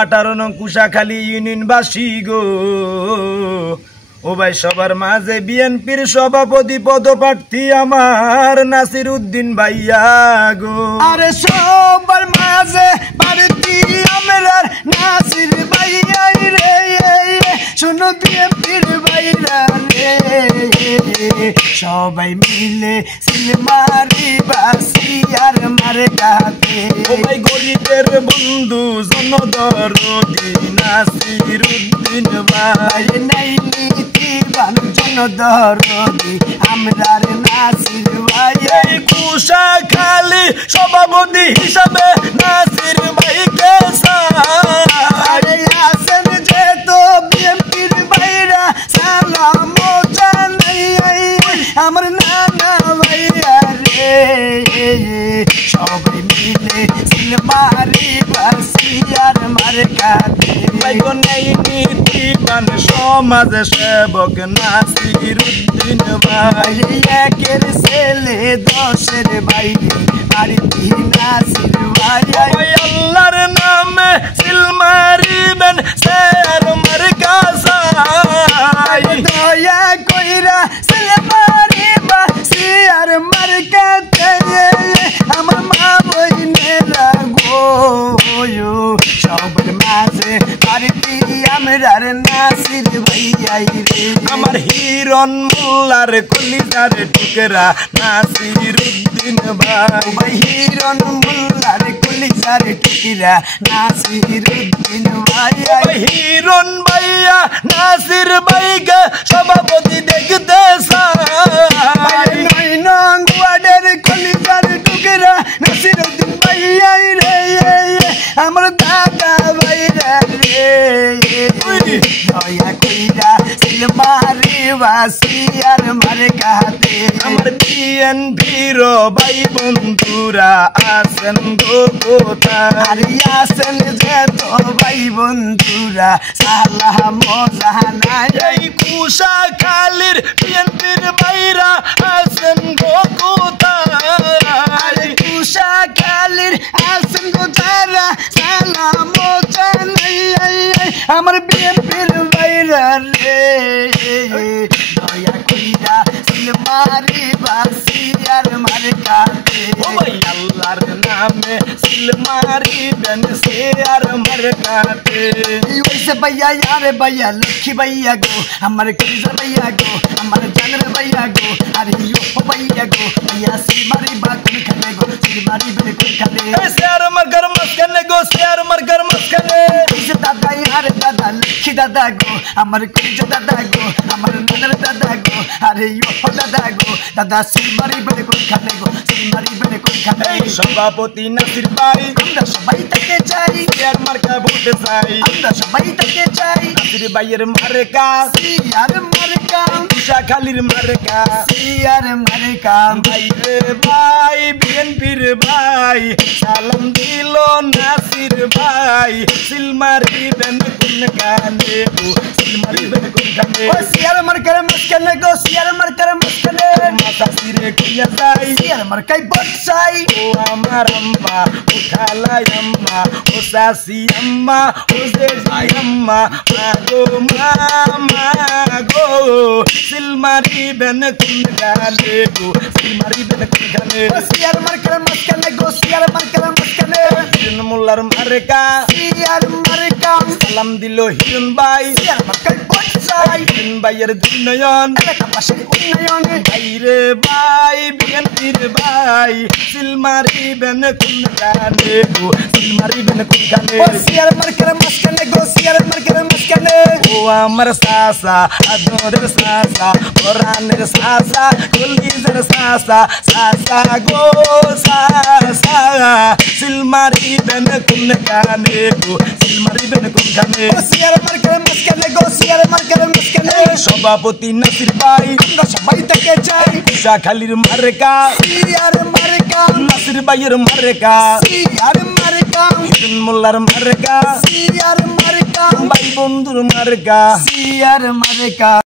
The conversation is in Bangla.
18 নং কুশাখালী ইউনিয়নবাসী গো ও ভাই সবার মাঝে বিএনপির সভাপতি পদপ্রার্থী আমার নাসির উদ্দিন ভাইয়া গো। আরে সবার মাঝে প্রার্থী আমার নাসির ভাইয়া রে, শুনো বিএনপির ভাইরা রে, সবাই মিলে সিলমারি বাসি আর মারে কাতে। ও ভাই গরিবের বন্ধু জনদরদি নাসির উদ্দিন ভাই, নাই নীতিবান জনদরদি আমরার নাসির ভাই। এই কুশাখালী সভাপতি হিসাবে নাসির ভাইকে আরে আসেন যে তো বিএনপির ভাইরা সালাম জানাই আমার নানা ভাইয়া রে, সবাই মিলে সিলমারি বাসি আর মারে কাতে। নেই নীতিবান সমাজ সেবক নাসির উদ্দিন ভাই, একের ছেলে 10-এর বাইরে প্রার্থী নাসির ভাই। আল্লাহর নামে সিলমারিবেন শের মার্কা সাই, দয়া কইরা সিলমারি বাসি আর মারে কাতে। আমার মা বইনেরা গো সবার মাঝে প্রার্থী আমরার নাসির ভাইয়া রে। আমার হিরণ মোল্লার কলিজার টুকরা নাসির উদ্দিন ভাই, হিরণ মোল্লার কলিজার টুকরা নাসির উদ্দিন ভাই। হিরণ ভাইয়া নাসির ভাইকে সভাপতি দেখতে চাই, 9 নং ওয়ার্ডের কলিজার টুকরা নাসির উদ্দিন ভাইয়া রে, আমার দাদা ভাইরা রে, দয়া কইরা সিলমারি বাসি আর মারে কাতে। আমার বিএনপির ভাই বন্ধুরা আছেন গো কোথায়, আর আসেন যে তো ভাই বন্ধুরা সালাম জানাই। এই কুশাখালীর বিএনপির ভাইরা আছেন গো কোথায়, কুশাখালীর আসেন গো যারা সালাম জানাই আমার বিএনপির ভাইরা রে, দয়া কইরা সিলমারি বাসি আর মারে কাতে। ও ভাই আল্লাহর নামে সিলমারিবেন শের মার্কাতে। वैसे भैया यार भैया लक्ष्मी भैया गो हमारे कलीजा भैया गो हमारे जानर भैया गो अरे यो भैया गो भैया सिलमारी बात करने गो सिलमारी बने कोई करे শের মার্কার মাঝখানে গো শের মার্কার মাঝখানে। इसे दादा यार दादा लक्ष्मी दादा गो हमारे कलीजा दादा गो हमारे जानर दादा गो अरे यो दादा गो दादा सिलमारी बने कोई खाने गो सिलमारी बने कोई खाने। এই সভাপতি নাসির ভাই আমরা সবাই তাকে চাই শের মার্কা ভোট চাই, আমরা সবাই তাকে চাই নাসির ভাইয়ের মার্কা সিয়ার মার্কা কুশাখালীর মার্কা। সিয়ার মার্কা ভাই রে ভাই বিএনপির ভাই সালাম দিল নাসির ভাই, সিলমারিবেন কোন কানে গো সিলমারিবেন কোন কানে। ও সিয়ার মার্কার মাঝখানে গো সিয়ার মার্কার মাঝখানে মাথা সিরে কইয়া যাই, সিয়ার মার্কাই বসাই ও আমার আম্মা ও খালাই আম্মা ও সাসি আম্মা ও জেজি আম্মা মাগো মামা গো সিলমারিবেন কোন কানে গো সিলমারিবেন কোন কানে। ও সিয়ার মার্কার মাঝখানে গো সিয়ার মার্কার মাঝখানে হিরণ মোল্লার মার্কা সিয়ার মার্কা সালাম দিল হিরণ ভাই, সিয়ার মার্কাই বসাই হিরণ ভাইয়ের দুর্নয়ন এলাকা পাশের উন্নয়নে ভাইরে ভাই বিএনপির ভাই সিলমারিবেন কোন কানে গো সিলমারিবেন কোন কানে। ও সিয়ার মার্কার মাঝখানে গো সিয়ার মার্কার মাঝখানে ও আমার সাসা আদরের সাসা কোরআনের সাসা কলিজার সাসা সাসা গো সাসা সিলমারিবেন কোন কানে গো সিলমারিবেন কোন কানে। ও সিয়ার মার্কার মাঝখানে গো সিয়ার মার্কার মাঝখানে সভাপতি নাসির ভাই আমরা সবাই তাকে চাই কুশাখালীর মার্কা সিয়ার মার্কা নাসির ভাইয়ের মার্কা সিয়ার মার্কা হিরণ মোল্লার মার্কা সিয়ার মার্কা ভাই বন্ধুর মার্কা সিয়ার মার্কা।